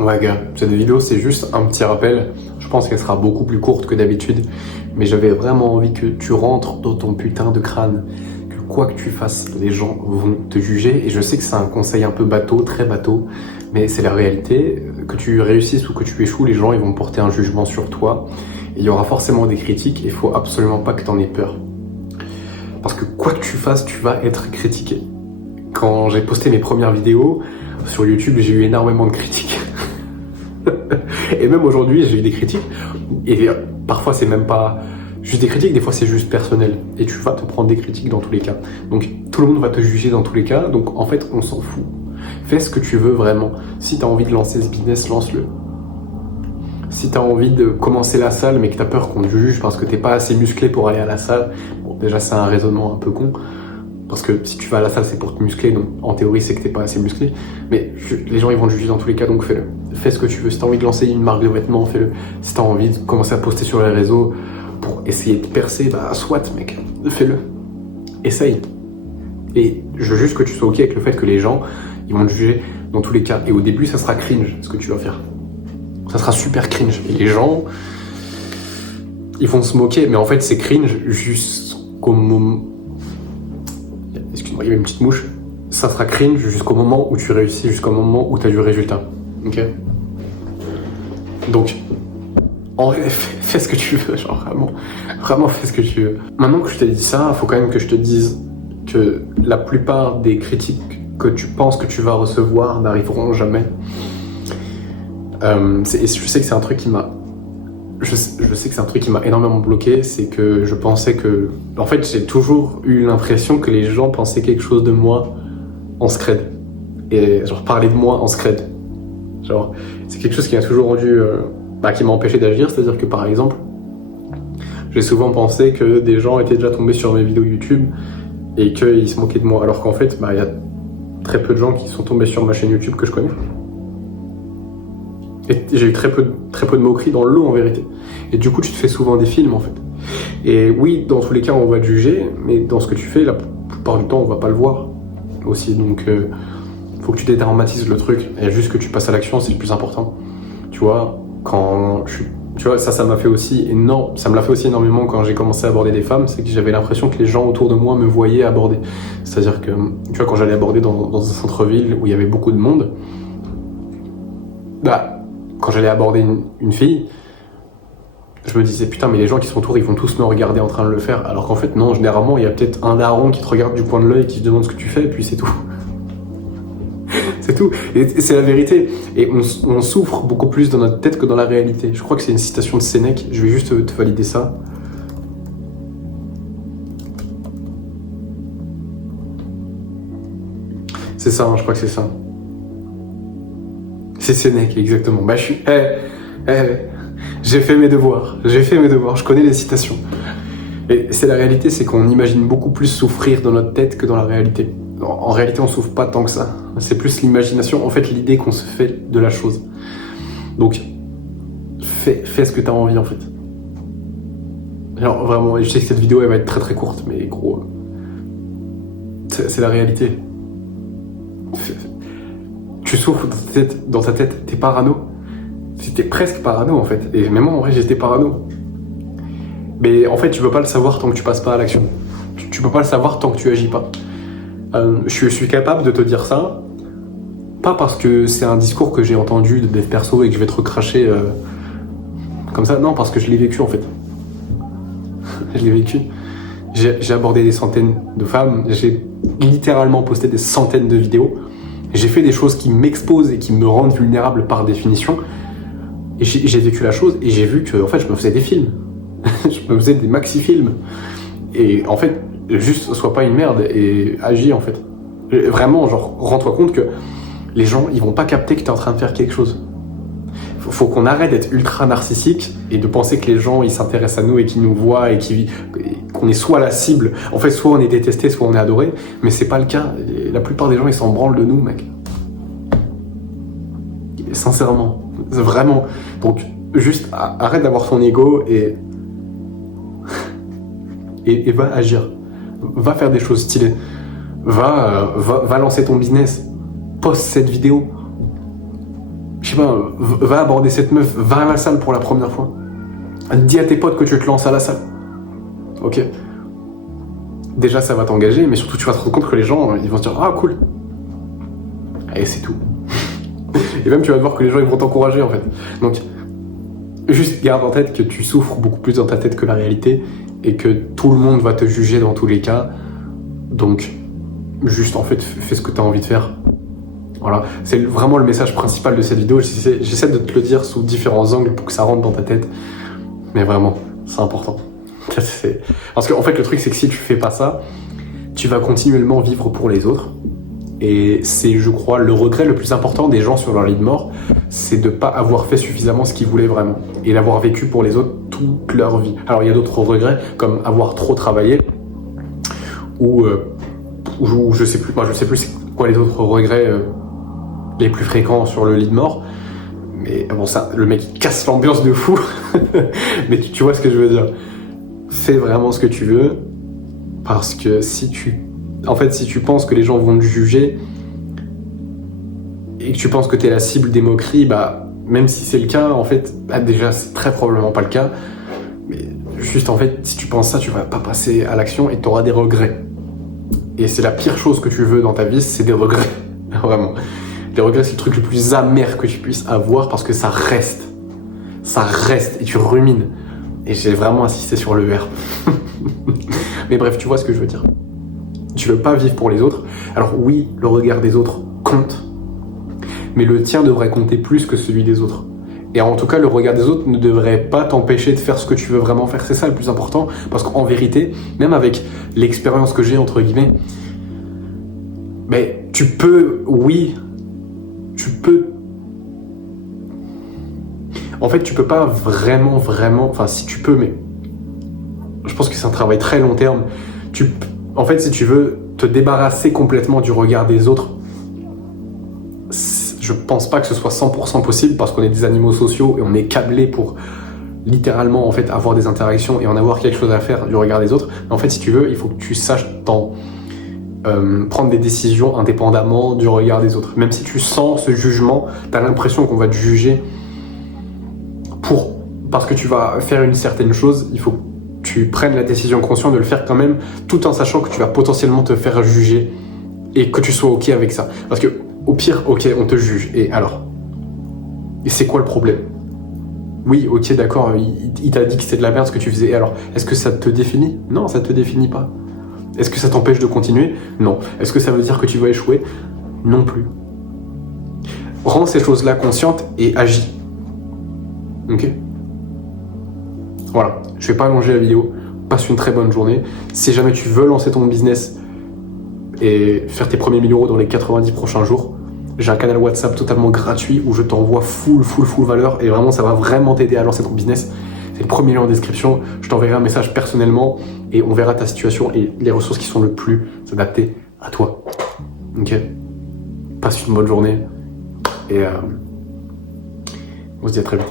Ouais gars, cette vidéo c'est juste un petit rappel, je pense qu'elle sera beaucoup plus courte que d'habitude, mais j'avais vraiment envie que tu rentres dans ton putain de crâne, que quoi que tu fasses, les gens vont te juger, et je sais que c'est un conseil un peu bateau, très bateau, mais c'est la réalité, que tu réussisses ou que tu échoues, les gens ils vont porter un jugement sur toi, et il y aura forcément des critiques, et il faut absolument pas que t'en aies peur. Parce que quoi que tu fasses, tu vas être critiqué. Quand j'ai posté mes premières vidéos sur YouTube, j'ai eu énormément de critiques. Et même aujourd'hui, j'ai eu des critiques. Et parfois, c'est même pas juste des critiques, des fois, c'est juste personnel. Et tu vas te prendre des critiques dans tous les cas. Donc, tout le monde va te juger dans tous les cas. Donc, en fait, on s'en fout. Fais ce que tu veux vraiment. Si tu as envie de lancer ce business, lance-le. Si tu as envie de commencer la salle, mais que tu as peur qu'on te juge parce que t'es pas assez musclé pour aller à la salle, bon, déjà, c'est un raisonnement un peu con. Parce que si tu vas à la salle, c'est pour te muscler, donc en théorie, c'est que t'es pas assez musclé. Mais les gens, ils vont te juger dans tous les cas, donc fais-le. Fais ce que tu veux. Si t'as envie de lancer une marque de vêtements, fais-le. Si t'as envie de commencer à poster sur les réseaux pour essayer de percer, bah soit, mec, fais-le. Essaye. Et je veux juste que tu sois ok avec le fait que les gens, ils vont te juger dans tous les cas. Et au début, ça sera cringe, ce que tu vas faire. Ça sera super cringe. Et les gens, ils vont se moquer, mais en fait, c'est cringe jusqu'au moment... Excuse-moi, il y avait une petite mouche. Ça sera cringe jusqu'au moment où tu réussis, jusqu'au moment où tu as du résultat. Ok? Donc, en vrai, fais ce que tu veux, genre vraiment fais ce que tu veux. Maintenant que je t'ai dit ça, il faut quand même que je te dise que la plupart des critiques que tu penses que tu vas recevoir n'arriveront jamais. Et je sais que c'est un truc qui m'a... Je sais que c'est un truc qui m'a énormément bloqué, c'est que je pensais que... En fait, j'ai toujours eu l'impression que les gens pensaient quelque chose de moi en scred. Et genre, parler de moi en scred. Genre, c'est quelque chose qui m'a toujours rendu... qui m'a empêché d'agir, c'est-à-dire que par exemple, j'ai souvent pensé que des gens étaient déjà tombés sur mes vidéos YouTube et qu'ils se moquaient de moi, alors qu'en fait, il y a très peu de gens qui sont tombés sur ma chaîne YouTube que je connais. Et j'ai eu très peu de moqueries dans le lot en vérité. Et du coup, tu te fais souvent des films en fait. Et oui, dans tous les cas, on va te juger, mais dans ce que tu fais, la plupart du temps, on va pas le voir aussi. Donc, faut que tu dédramatises le truc. Et juste que tu passes à l'action, c'est le plus important. Tu vois, ça m'a fait aussi ça me l'a fait aussi énormément quand j'ai commencé à aborder des femmes, c'est que j'avais l'impression que les gens autour de moi me voyaient aborder. C'est-à-dire que, tu vois, quand j'allais aborder dans un centre-ville où il y avait beaucoup de monde, quand j'allais aborder une fille, je me disais putain mais les gens qui sont autour ils vont tous me regarder en train de le faire, alors qu'en fait non, généralement il y a peut-être un daron qui te regarde du coin de l'œil, qui te demande ce que tu fais et puis c'est tout. C'est tout, et c'est la vérité. Et on souffre beaucoup plus dans notre tête que dans la réalité. Je crois que c'est une citation de Sénèque, je vais juste te valider ça. C'est ça, je crois que c'est ça. C'est Sénèque, exactement. J'ai fait mes devoirs, je connais les citations. Et c'est la réalité, c'est qu'on imagine beaucoup plus souffrir dans notre tête que dans la réalité. En réalité, on souffre pas tant que ça. C'est plus l'imagination, en fait, l'idée qu'on se fait de la chose. Donc, fais ce que t'as envie, en fait. Alors, vraiment, je sais que cette vidéo, elle va être très très courte, mais gros, c'est la réalité. Tu souffres dans ta tête, t'es parano. T'es presque parano en fait. Et même moi en vrai j'étais parano. Mais en fait tu peux pas le savoir tant que tu passes pas à l'action. Tu peux pas le savoir tant que tu agis pas. Je suis capable de te dire ça, pas parce que c'est un discours que j'ai entendu de dev perso et que je vais te recracher comme ça, non, parce que je l'ai vécu en fait. Je l'ai vécu. J'ai abordé des centaines de femmes, j'ai littéralement posté des centaines de vidéos. J'ai fait des choses qui m'exposent et qui me rendent vulnérable par définition. Et j'ai vécu la chose et j'ai vu que en fait, je me faisais des films. Je me faisais des maxi-films. Et en fait, juste sois pas une merde et agis en fait. Vraiment, genre, rends-toi compte que les gens, ils vont pas capter que t'es en train de faire quelque chose. Faut qu'on arrête d'être ultra narcissique et de penser que les gens, ils s'intéressent à nous et qu'ils nous voient et qu'on est soit la cible. En fait, soit on est détesté, soit on est adoré. Mais c'est pas le cas. Et la plupart des gens, ils s'en branlent de nous, mec. Sincèrement. Vraiment. Donc, juste arrête d'avoir ton ego et va agir. Va faire des choses stylées. Va lancer ton business. Poste cette vidéo. Je je sais pas, va aborder cette meuf, va à la salle pour la première fois. Dis à tes potes que tu te lances à la salle. Ok. Déjà, ça va t'engager, mais surtout, tu vas te rendre compte que les gens, ils vont se dire « Ah, cool !» Et c'est tout. Et même, tu vas voir que les gens, ils vont t'encourager, en fait. Donc, juste garde en tête que tu souffres beaucoup plus dans ta tête que la réalité et que tout le monde va te juger dans tous les cas. Donc, juste, en fait, fais ce que tu as envie de faire. Voilà. C'est vraiment le message principal de cette vidéo. J'essaie de te le dire sous différents angles pour que ça rentre dans ta tête. Mais vraiment, c'est important. Parce qu'en fait, le truc, c'est que si tu fais pas ça, tu vas continuellement vivre pour les autres. Et c'est, je crois, le regret le plus important des gens sur leur lit de mort, c'est de pas avoir fait suffisamment ce qu'ils voulaient vraiment. Et d'avoir vécu pour les autres toute leur vie. Alors, il y a d'autres regrets, comme avoir trop travaillé, ou je sais plus, moi je sais plus c'est quoi les autres regrets les plus fréquents sur le lit de mort. Mais bon, ça, le mec il casse l'ambiance de fou. Mais tu vois ce que je veux dire. Fais vraiment ce que tu veux, parce que si tu penses que les gens vont te juger et que tu penses que t'es la cible des moqueries, bah même si c'est le cas, en fait, bah, déjà c'est très probablement pas le cas. Mais juste en fait, si tu penses ça, tu vas pas passer à l'action et t'auras des regrets. Et c'est la pire chose que tu veux dans ta vie, c'est des regrets. Vraiment. Les regrets, c'est le truc le plus amer que tu puisses avoir parce que ça reste. Ça reste et tu rumines. Et j'ai vraiment insisté sur le verbe. Mais bref, tu vois ce que je veux dire. Tu veux pas vivre pour les autres. Alors oui, le regard des autres compte. Mais le tien devrait compter plus que celui des autres. Et en tout cas, le regard des autres ne devrait pas t'empêcher de faire ce que tu veux vraiment faire. C'est ça le plus important. Parce qu'en vérité, même avec l'expérience que j'ai, entre guillemets, mais tu peux, oui, tu peux... En fait, tu peux pas vraiment, enfin si tu peux, mais je pense que c'est un travail très long terme. En fait, si tu veux te débarrasser complètement du regard des autres, je pense pas que ce soit 100% possible parce qu'on est des animaux sociaux et on est câblés pour littéralement en fait avoir des interactions et en avoir quelque chose à faire du regard des autres. Mais en fait, si tu veux, il faut que tu saches prendre des décisions indépendamment du regard des autres. Même si tu sens ce jugement, t'as l'impression qu'on va te juger parce que tu vas faire une certaine chose, il faut que tu prennes la décision consciente de le faire quand même, tout en sachant que tu vas potentiellement te faire juger et que tu sois ok avec ça. Parce que au pire, ok, on te juge. Et alors? Et c'est quoi le problème? Oui, ok, d'accord, il t'a dit que c'était de la merde ce que tu faisais. Et alors, est-ce que ça te définit? Non, ça te définit pas. Est-ce que ça t'empêche de continuer? Non. Est-ce que ça veut dire que tu vas échouer? Non plus. Rends ces choses-là conscientes et agis. Ok? Voilà, je vais pas allonger la vidéo. Passe une très bonne journée. Si jamais tu veux lancer ton business et faire tes premiers 1000 € dans les 90 prochains jours, j'ai un canal WhatsApp totalement gratuit où je t'envoie full valeur et vraiment ça va vraiment t'aider à lancer ton business. C'est le premier lien en description. Je t'enverrai un message personnellement et on verra ta situation et les ressources qui sont le plus adaptées à toi. Ok? Passe une bonne journée et on se dit à très vite.